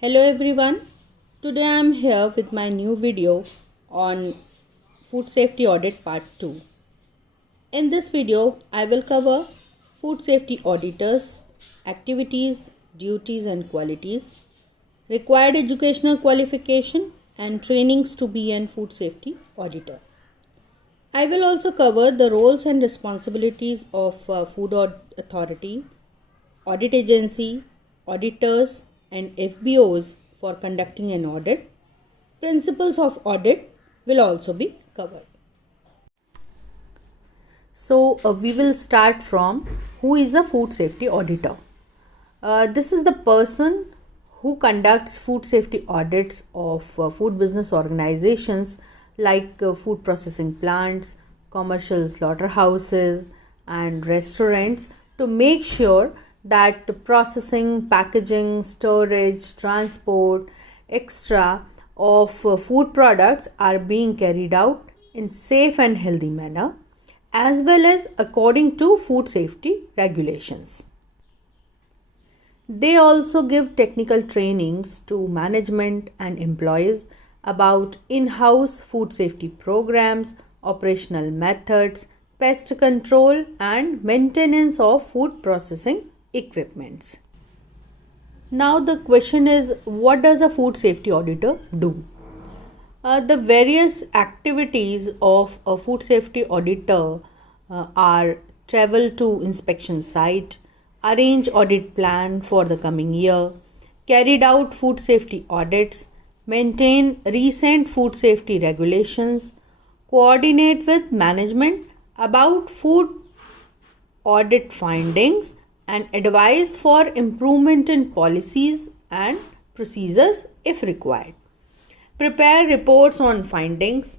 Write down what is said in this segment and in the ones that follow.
Hello everyone. Today I am here with my new video on Food Safety Audit Part 2. In this video, I will cover food safety auditors, activities, duties and qualities, required educational qualification and trainings to be an food safety auditor. I will also cover the roles and responsibilities of Food Authority, Audit Agency, auditors and FBOs for conducting an audit. Principles of audit will also be covered. So we will start from who is a food safety auditor. This is the person who conducts food safety audits of food business organizations like food processing plants, commercial slaughterhouses and restaurants to make sure that processing, packaging, storage, transport, etc. of food products are being carried out in safe and healthy manner as well as according to food safety regulations. They also give technical trainings to management and employees about in-house food safety programs, operational methods, pest control and maintenance of food processing equipments. Now the question is, what does a food safety auditor do? The various activities of a food safety auditor are travel to inspection site, arrange audit plan for the coming year, carried out food safety audits, maintain recent food safety regulations, coordinate with management about food audit findings and advise for improvement in policies and procedures if required. Prepare reports on findings,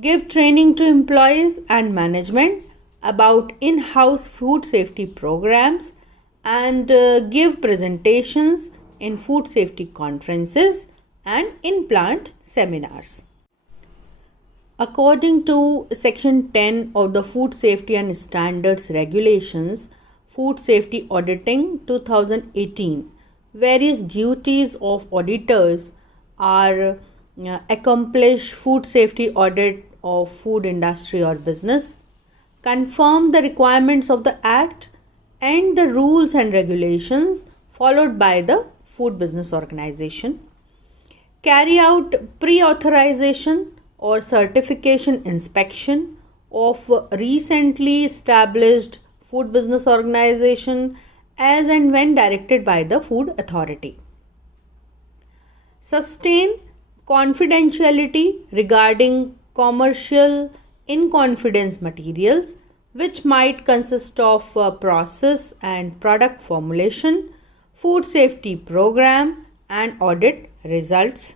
give training to employees and management about in-house food safety programs and give presentations in food safety conferences and in-plant seminars. According to Section 10 of the Food Safety and Standards Regulations, Food Safety Auditing 2018, various duties of auditors are accomplish food safety audit of food industry or business, confirm the requirements of the Act and the rules and regulations followed by the food business organization, carry out pre-authorization or certification inspection of recently established food business organization as and when directed by the Food Authority. Sustain confidentiality regarding commercial in confidence materials which might consist of process and product formulation, food safety program and audit results.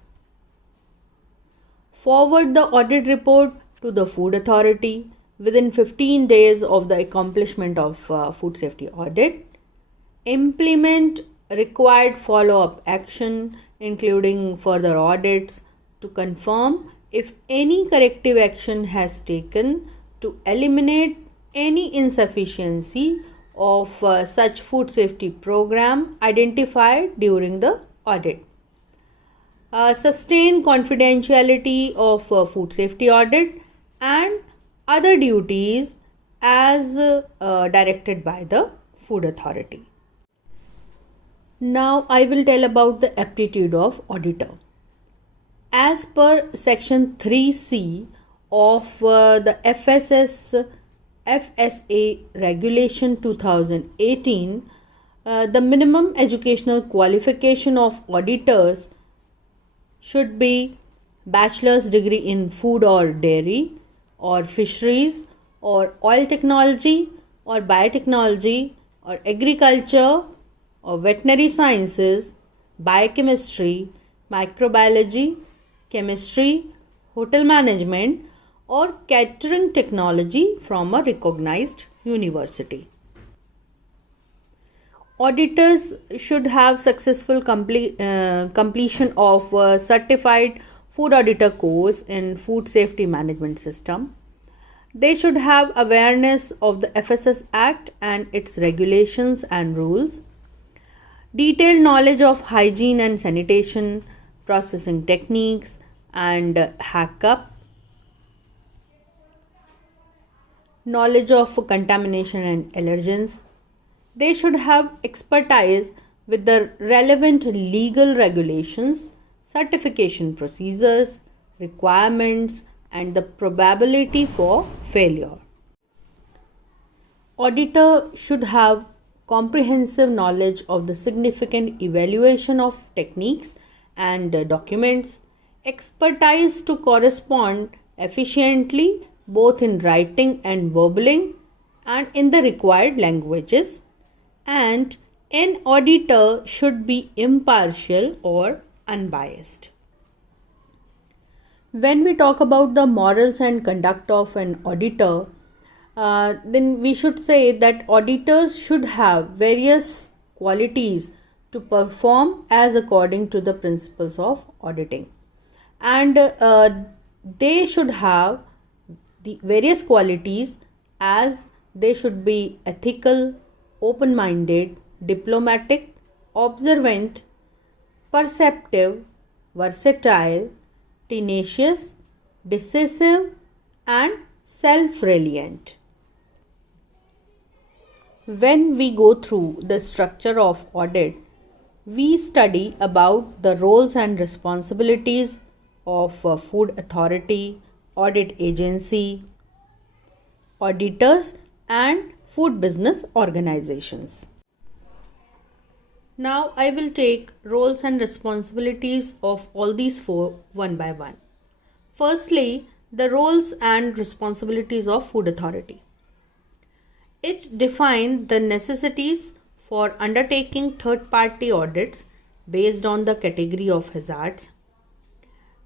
Forward the audit report to the Food Authority within 15 days of the accomplishment of food safety audit. Implement required follow-up action including further audits to confirm if any corrective action has taken to eliminate any insufficiency of such food safety program identified during the audit. Sustain confidentiality of food safety audit and other duties as directed by the Food Authority. Now I will tell about the aptitude of auditor. As per Section 3C of the FSA Regulation 2018, the minimum educational qualification of auditors should be bachelor's degree in food or dairy or fisheries or oil technology or biotechnology or agriculture or veterinary sciences, biochemistry, microbiology, chemistry, hotel management or catering technology from a recognized university. Auditors should have successful completion of certified food auditor course in food safety management system. They should have awareness of the FSS Act and its regulations and rules. detailed knowledge of hygiene and sanitation, processing techniques, and hackup, knowledge of contamination and allergens. They should have expertise with the relevant legal regulations, certification procedures, requirements, and the probability for failure. Auditor should have comprehensive knowledge of the significant evaluation of techniques and documents, expertise to correspond efficiently both in writing and verbaling and in the required languages, and an auditor should be impartial or unbiased. When we talk about the morals and conduct of an auditor, then we should say that auditors should have various qualities to perform as according to the principles of auditing, and they should have the various qualities as they should be ethical, open-minded, diplomatic, observant, perceptive, versatile, tenacious, decisive, and self-reliant. When we go through the structure of audit, we study about the roles and responsibilities of food authority, audit agency, auditors, and food business organizations. Now I will take roles and responsibilities of all these four one by one. Firstly, the roles and responsibilities of food authority. It defined the necessities for undertaking third-party audits based on the category of hazards.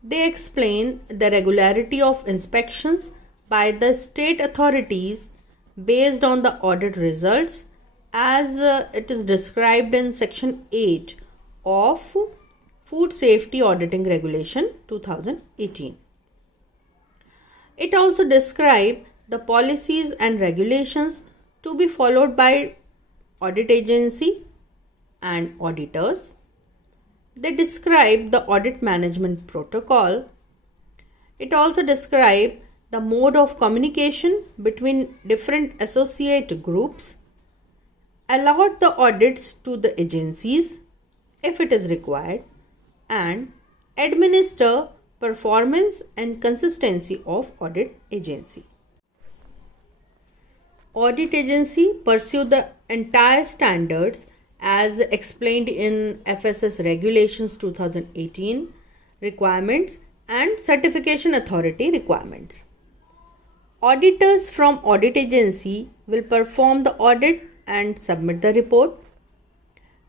They explain the regularity of inspections by the state authorities based on the audit results as it is described in Section 8 of Food Safety Auditing Regulation 2018. It also describes the policies and regulations to be followed by audit agency and auditors. They describe the audit management protocol. It also describes the mode of communication between different associate groups, allot the audits to the agencies if it is required, and administer performance and consistency of audit agency. Audit agency pursue the entire standards as explained in FSS Regulations 2018 requirements and certification authority requirements. Auditors from audit agency will perform the audit and submit the report.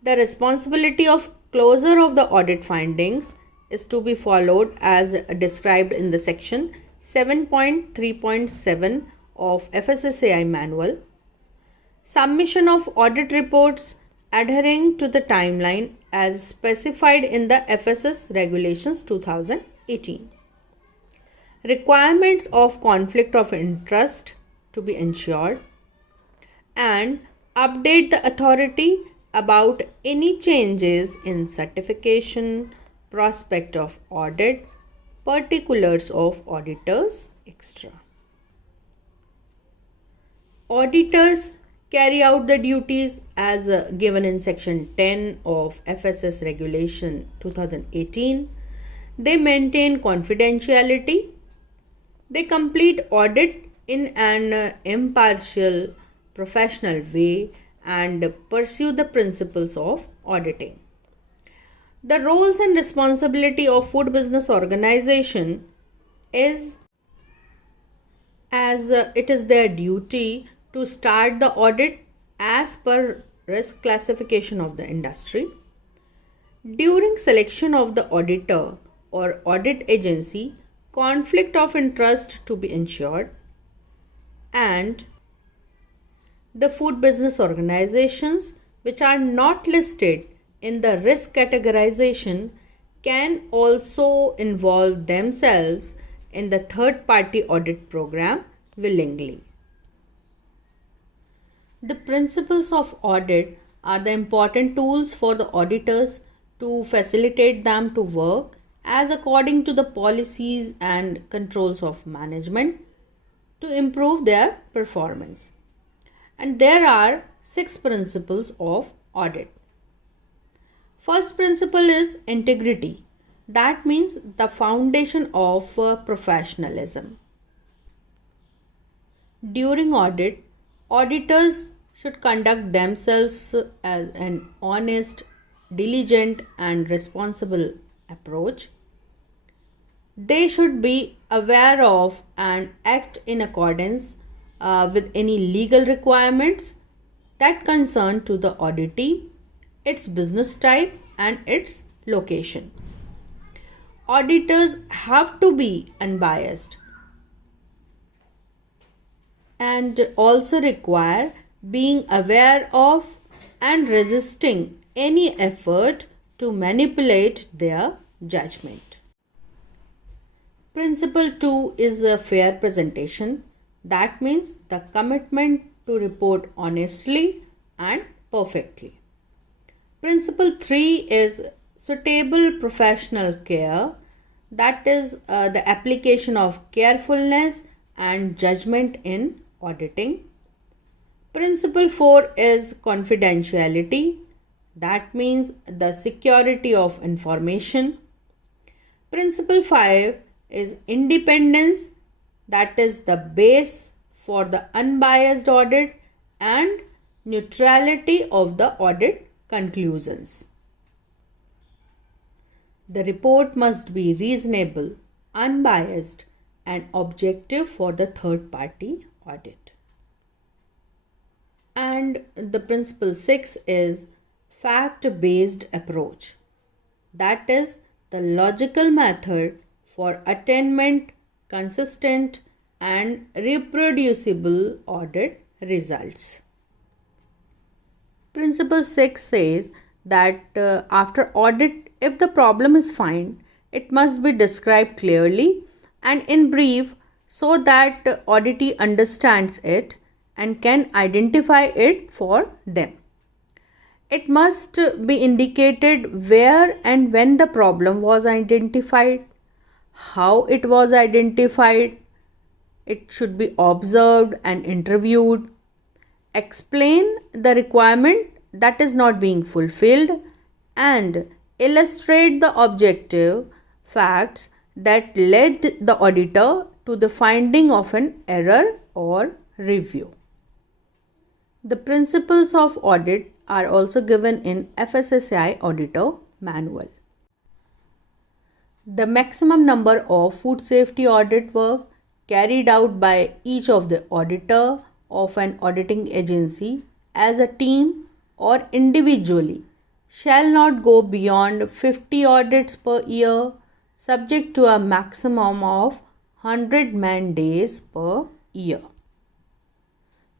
The responsibility of closure of the audit findings is to be followed as described in the section 7.3.7 of FSSAI manual. Submission of audit reports adhering to the timeline as specified in the FSS Regulations 2018. Requirements of conflict of interest to be ensured, and update the authority about any changes in certification, prospect of audit, particulars of auditors, etc. Auditors carry out the duties as given in section 10 of FSS Regulation 2018. They maintain confidentiality. They complete audit in an impartial, professional way and pursue the principles of auditing. The roles and responsibility of food business organization is as it is their duty to start the audit as per risk classification of the industry. During selection of the auditor or audit agency, conflict of interest to be ensured, and the food business organizations which are not listed in the risk categorization can also involve themselves in the third party audit program willingly. The principles of audit are the important tools for the auditors to facilitate them to work as according to the policies and controls of management to improve their performance. And there are 6 principles of audit. First principle is integrity. That means the foundation of professionalism. During audit, auditors should conduct themselves as an honest, diligent and responsible approach. They should be aware of and act in accordance with any legal requirements that concern to the auditee, its business type and its location. Auditors have to be unbiased and also require being aware of and resisting any effort to manipulate their judgment. Principle 2 is a fair presentation. That means the commitment to report honestly and perfectly. Principle 3 is suitable professional care. That is the application of carefulness and judgment in auditing. Principle 4 is confidentiality. That means the security of information. Principle 5 is independence. That is the base for the unbiased audit and neutrality of the audit conclusions. The report must be reasonable, unbiased and objective for the third party audit. And the principle 6 is fact-based approach. That is the logical method for attainment, consistent and reproducible audit results. Principle 6 says that after audit, if the problem is found, it must be described clearly and in brief so that auditee understands it and can identify it for them. It must be indicated where and when the problem was identified, how it was identified. It should be observed and interviewed. Explain the requirement that is not being fulfilled and illustrate the objective facts that led the auditor to the finding of an error or review. The principles of audit are also given in FSSAI Auditor Manual. The maximum number of food safety audit work carried out by each of the auditor of an auditing agency as a team or individually shall not go beyond 50 audits per year, subject to a maximum of 100 man days per year.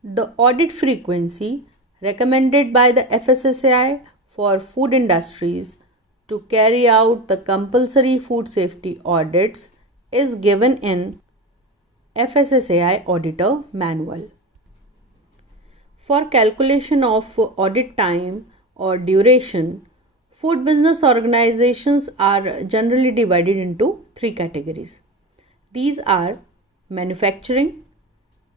The audit frequency recommended by the FSSAI for food industries to carry out the compulsory food safety audits is given in FSSAI Auditor Manual. For calculation of audit time or duration, food business organizations are generally divided into 3 categories. These are manufacturing,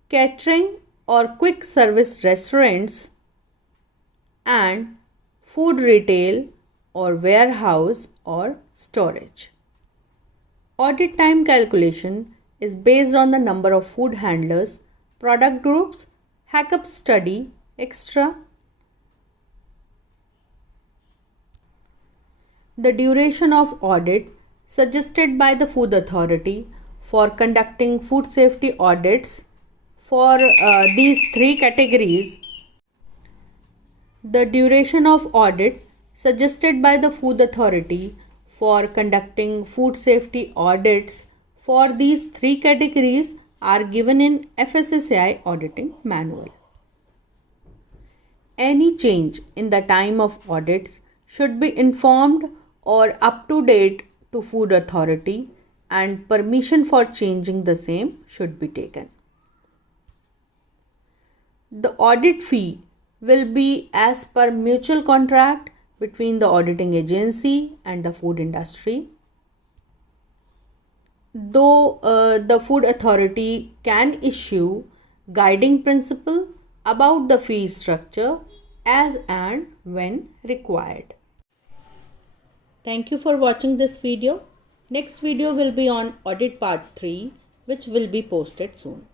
catering or quick service restaurants, and food retail or warehouse or storage. Audit time calculation is based on the number of food handlers, product groups, hack-up study, etc. The duration of audit suggested by the Food Authority for conducting food safety audits for these 3 categories. The duration of audit suggested by the Food Authority for conducting food safety audits for these 3 categories are given in FSSAI Auditing Manual. Any change in the time of audits should be informed or up to date to Food Authority and permission for changing the same should be taken. The audit fee will be as per mutual contract between the auditing agency and the food industry. Though the food authority can issue guiding principle about the fee structure as and when required. Thank you for watching this video. Next video will be on audit part 3, which will be posted soon.